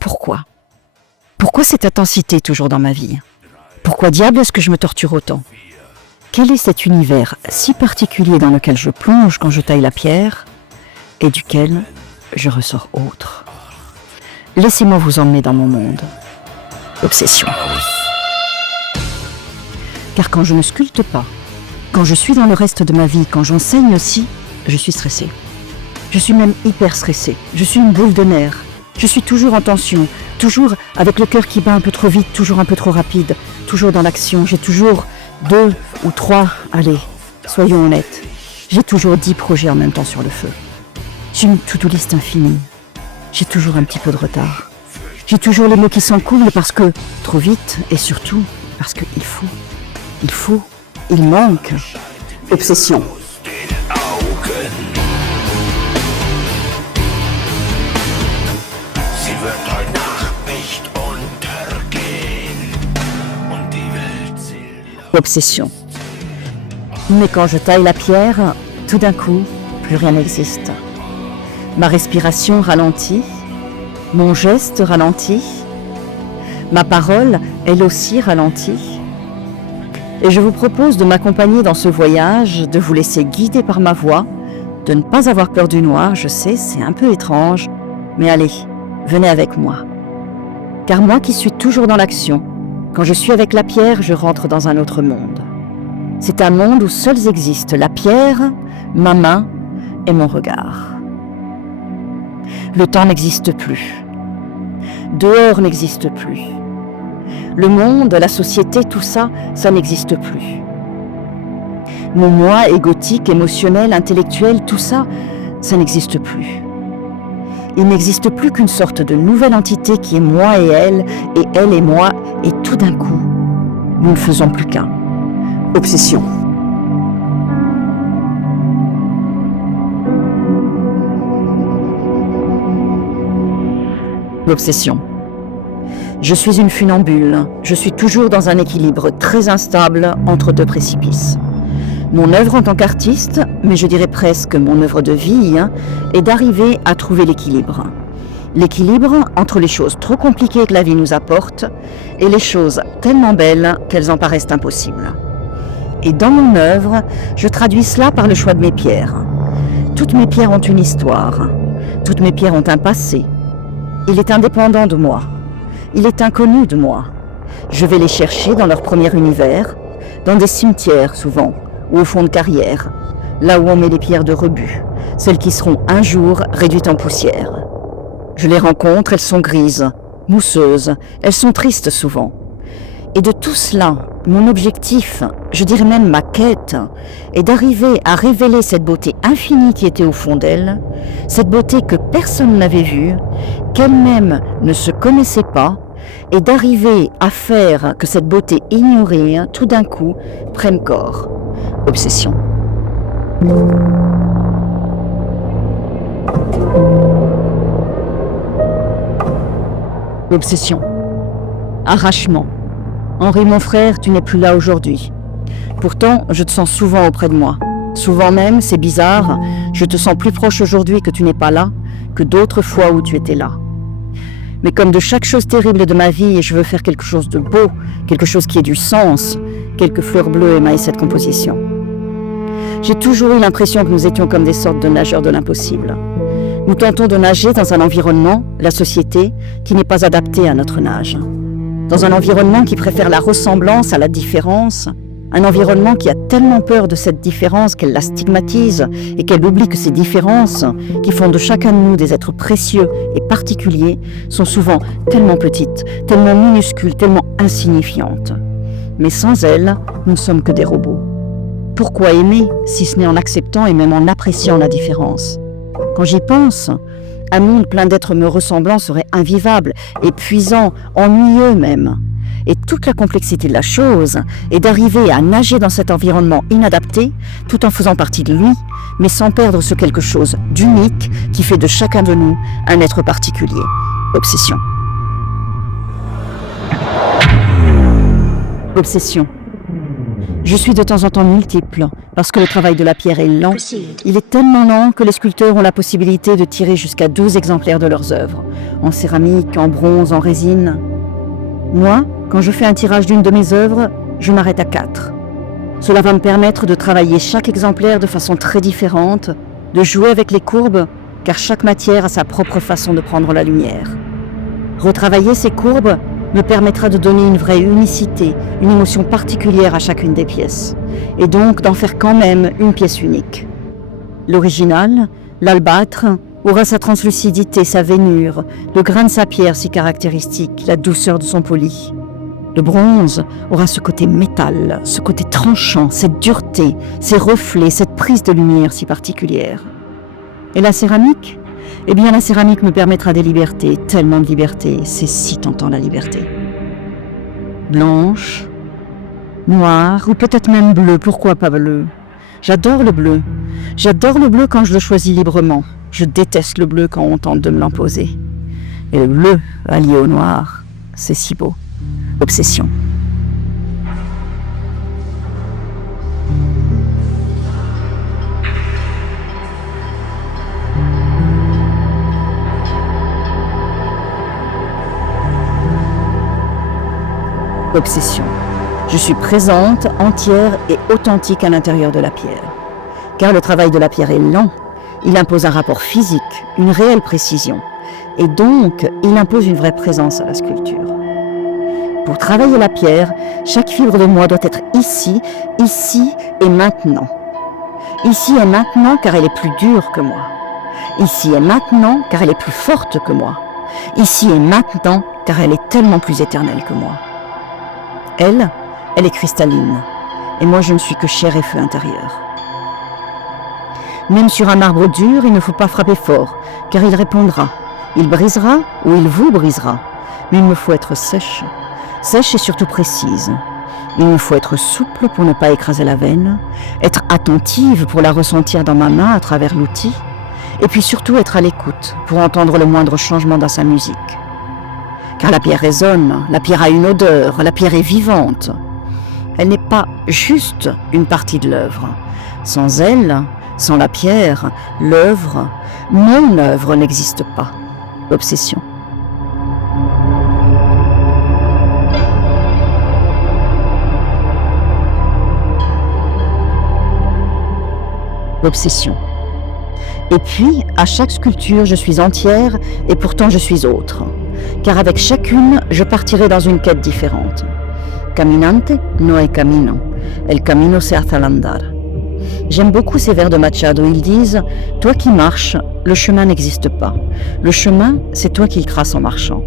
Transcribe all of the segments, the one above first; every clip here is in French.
Pourquoi ? Pourquoi cette intensité toujours dans ma vie ? Pourquoi diable est-ce que je me torture autant ? Quel est cet univers si particulier dans lequel je plonge quand je taille la pierre et duquel je ressors autre ? Laissez-moi vous emmener dans mon monde. Obsession. Car quand je ne sculpte pas, quand je suis dans le reste de ma vie, quand j'enseigne aussi, je suis stressée. Je suis même hyper stressée. Je suis une boule de nerfs. Je suis toujours en tension, toujours avec le cœur qui bat un peu trop vite, toujours un peu trop rapide, toujours dans l'action. J'ai toujours 2 ou 3, allez, soyons honnêtes. J'ai toujours 10 projets en même temps sur le feu. J'ai une to-do list infinie. J'ai toujours un petit peu de retard. J'ai toujours les mots qui s'encoulent parce que trop vite et surtout parce qu'il faut, il manque. Obsession. Obsession. Mais quand je taille la pierre, tout d'un coup, plus rien n'existe. Ma respiration ralentit, mon geste ralentit, ma parole, elle aussi, ralentit. Et je vous propose de m'accompagner dans ce voyage, de vous laisser guider par ma voix, de ne pas avoir peur du noir, je sais, c'est un peu étrange, mais allez, venez avec moi. Car moi qui suis toujours dans l'action, quand je suis avec la pierre, je rentre dans un autre monde. C'est un monde où seuls existent la pierre, ma main et mon regard. Le temps n'existe plus. Dehors n'existe plus. Le monde, la société, tout ça, ça n'existe plus. Mon moi égotique, émotionnel, intellectuel, tout ça, ça n'existe plus. Il n'existe plus qu'une sorte de nouvelle entité qui est moi et elle et moi, et tout d'un coup, nous ne faisons plus qu'un. Obsession. L'obsession. Je suis une funambule, je suis toujours dans un équilibre très instable entre 2 précipices. Mon œuvre en tant qu'artiste, mais je dirais presque mon œuvre de vie, est d'arriver à trouver l'équilibre. L'équilibre entre les choses trop compliquées que la vie nous apporte et les choses tellement belles qu'elles en paraissent impossibles. Et dans mon œuvre, je traduis cela par le choix de mes pierres. Toutes mes pierres ont une histoire, toutes mes pierres ont un passé. Il est indépendant de moi, il est inconnu de moi. Je vais les chercher dans leur premier univers, dans des cimetières souvent, ou au fond de carrière, là où on met les pierres de rebut, celles qui seront un jour réduites en poussière. Je les rencontre, elles sont grises, mousseuses, elles sont tristes souvent. Et de tout cela, mon objectif, je dirais même ma quête, est d'arriver à révéler cette beauté infinie qui était au fond d'elle, cette beauté que personne n'avait vue, qu'elle-même ne se connaissait pas, et d'arriver à faire que cette beauté ignorée, tout d'un coup, prenne corps. Obsession. Obsession. Arrachement. Henri, mon frère, tu n'es plus là aujourd'hui. Pourtant, je te sens souvent auprès de moi. Souvent même, c'est bizarre, je te sens plus proche aujourd'hui que tu n'es pas là, que d'autres fois où tu étais là. Mais comme de chaque chose terrible de ma vie, je veux faire quelque chose de beau, quelque chose qui ait du sens, quelques fleurs bleues émaillent cette composition. J'ai toujours eu l'impression que nous étions comme des sortes de nageurs de l'impossible. Nous tentons de nager dans un environnement, la société, qui n'est pas adapté à notre nage. Dans un environnement qui préfère la ressemblance à la différence, un environnement qui a tellement peur de cette différence qu'elle la stigmatise et qu'elle oublie que ces différences, qui font de chacun de nous des êtres précieux et particuliers, sont souvent tellement petites, tellement minuscules, tellement insignifiantes. Mais sans elles, nous ne sommes que des robots. Pourquoi aimer, si ce n'est en acceptant et même en appréciant la différence ? Quand j'y pense, un monde plein d'êtres me ressemblant serait invivable, épuisant, ennuyeux même. Et toute la complexité de la chose est d'arriver à nager dans cet environnement inadapté, tout en faisant partie de lui, mais sans perdre ce quelque chose d'unique qui fait de chacun de nous un être particulier. Obsession. Obsession. Je suis de temps en temps multiple, parce que le travail de la pierre est lent. Il est tellement lent que les sculpteurs ont la possibilité de tirer jusqu'à 12 exemplaires de leurs œuvres, en céramique, en bronze, en résine. Moi, quand je fais un tirage d'une de mes œuvres, je m'arrête à 4. Cela va me permettre de travailler chaque exemplaire de façon très différente, de jouer avec les courbes, car chaque matière a sa propre façon de prendre la lumière. Retravailler ces courbes me permettra de donner une vraie unicité, une émotion particulière à chacune des pièces, et donc d'en faire quand même une pièce unique. L'original, l'albâtre, aura sa translucidité, sa veinure, le grain de sa pierre si caractéristique, la douceur de son poli. Le bronze aura ce côté métal, ce côté tranchant, cette dureté, ces reflets, cette prise de lumière si particulière. Et la céramique ? Eh bien, la céramique me permettra des libertés, tellement de libertés, c'est si tentant la liberté. Blanche, noire, ou peut-être même bleu, pourquoi pas bleu ? J'adore le bleu. J'adore le bleu quand je le choisis librement. Je déteste le bleu quand on tente de me l'imposer. Et le bleu, allié au noir, c'est si beau. Obsession. Obsession. Je suis présente, entière et authentique à l'intérieur de la pierre. Car le travail de la pierre est lent. Il impose un rapport physique, une réelle précision. Et donc, il impose une vraie présence à la sculpture. Pour travailler la pierre, chaque fibre de moi doit être ici et maintenant. Ici et maintenant car elle est plus dure que moi. Ici et maintenant car elle est plus forte que moi. Ici et maintenant car elle est tellement plus éternelle que moi. Elle est cristalline. Et moi je ne suis que chair et feu intérieur. Même sur un marbre dur, il ne faut pas frapper fort, car il répondra. Il brisera ou il vous brisera. Mais il me faut être sèche et surtout précise. Il me faut être souple pour ne pas écraser la veine, être attentive pour la ressentir dans ma main à travers l'outil, et puis surtout être à l'écoute pour entendre le moindre changement dans sa musique. Car la pierre résonne, la pierre a une odeur, la pierre est vivante. Elle n'est pas juste une partie de l'œuvre. Sans elle, sans la pierre, l'œuvre, mon œuvre n'existe pas. Obsession. Obsession. Et puis, à chaque sculpture, je suis entière et pourtant je suis autre. Car avec chacune, je partirai dans une quête différente. Caminante no hay camino. El camino se hace al andar. J'aime beaucoup ces vers de Machado. Ils disent « Toi qui marches, le chemin n'existe pas. Le chemin, c'est toi qui le traces en marchant. »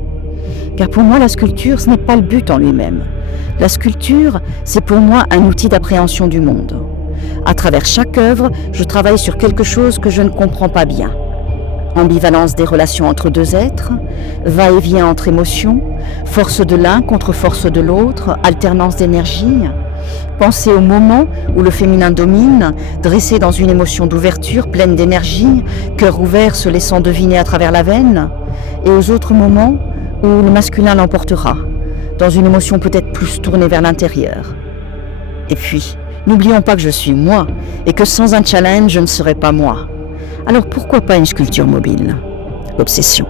Car pour moi, la sculpture, ce n'est pas le but en lui-même. La sculpture, c'est pour moi un outil d'appréhension du monde. À travers chaque œuvre, je travaille sur quelque chose que je ne comprends pas bien. Ambivalence des relations entre deux êtres, va-et-vient entre émotions, force de l'un contre force de l'autre, alternance d'énergie. Penser au moment où le féminin domine, dressé dans une émotion d'ouverture, pleine d'énergie, cœur ouvert se laissant deviner à travers la veine, et aux autres moments où le masculin l'emportera, dans une émotion peut-être plus tournée vers l'intérieur. Et puis, n'oublions pas que je suis moi, et que sans un challenge, je ne serai pas moi. Alors pourquoi pas une sculpture mobile ? Obsession.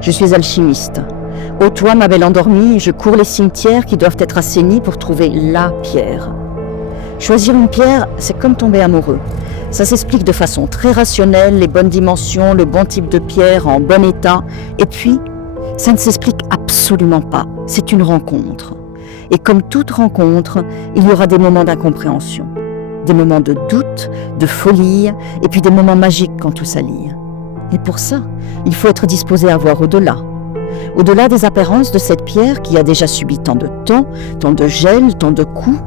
Je suis alchimiste. Ô toi, ma belle endormie, je cours les cimetières qui doivent être assainis pour trouver la pierre. Choisir une pierre, c'est comme tomber amoureux. Ça s'explique de façon très rationnelle, les bonnes dimensions, le bon type de pierre en bon état. Et puis, ça ne s'explique absolument pas. C'est une rencontre. Et comme toute rencontre, il y aura des moments d'incompréhension, des moments de doute, de folie, et puis des moments magiques quand tout s'allie. Et pour ça, il faut être disposé à voir au-delà. Au-delà des apparences de cette pierre qui a déjà subi tant de temps, tant de gel, tant de coups.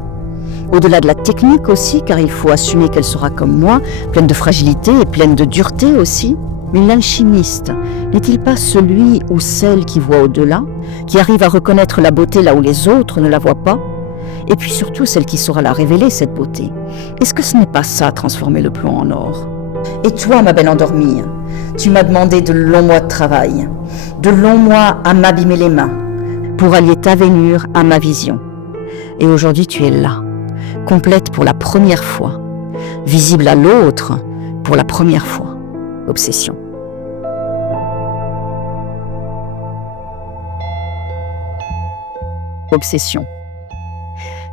Au-delà de la technique aussi, car il faut assumer qu'elle sera comme moi, pleine de fragilité et pleine de dureté aussi. Mais l'alchimiste, n'est-il pas celui ou celle qui voit au-delà, qui arrive à reconnaître la beauté là où les autres ne la voient pas? Et puis surtout celle qui saura la révéler, cette beauté. Est-ce que ce n'est pas ça, transformer le plomb en or? Et toi, ma belle endormie, tu m'as demandé de longs mois de travail, de longs mois à m'abîmer les mains, pour allier ta Vénure à ma vision. Et aujourd'hui, tu es là, complète pour la première fois, visible à l'autre pour la première fois. Obsession. Obsession.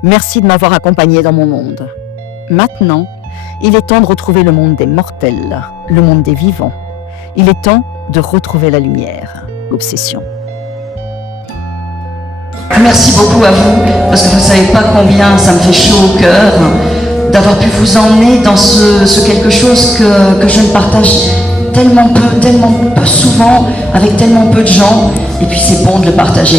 Merci de m'avoir accompagné dans mon monde. Maintenant, il est temps de retrouver le monde des mortels, le monde des vivants. Il est temps de retrouver la lumière. Obsession. Merci beaucoup à vous, parce que vous ne savez pas combien ça me fait chaud au cœur d'avoir pu vous emmener dans ce quelque chose que je ne partage tellement peu souvent, avec tellement peu de gens, et puis c'est bon de le partager.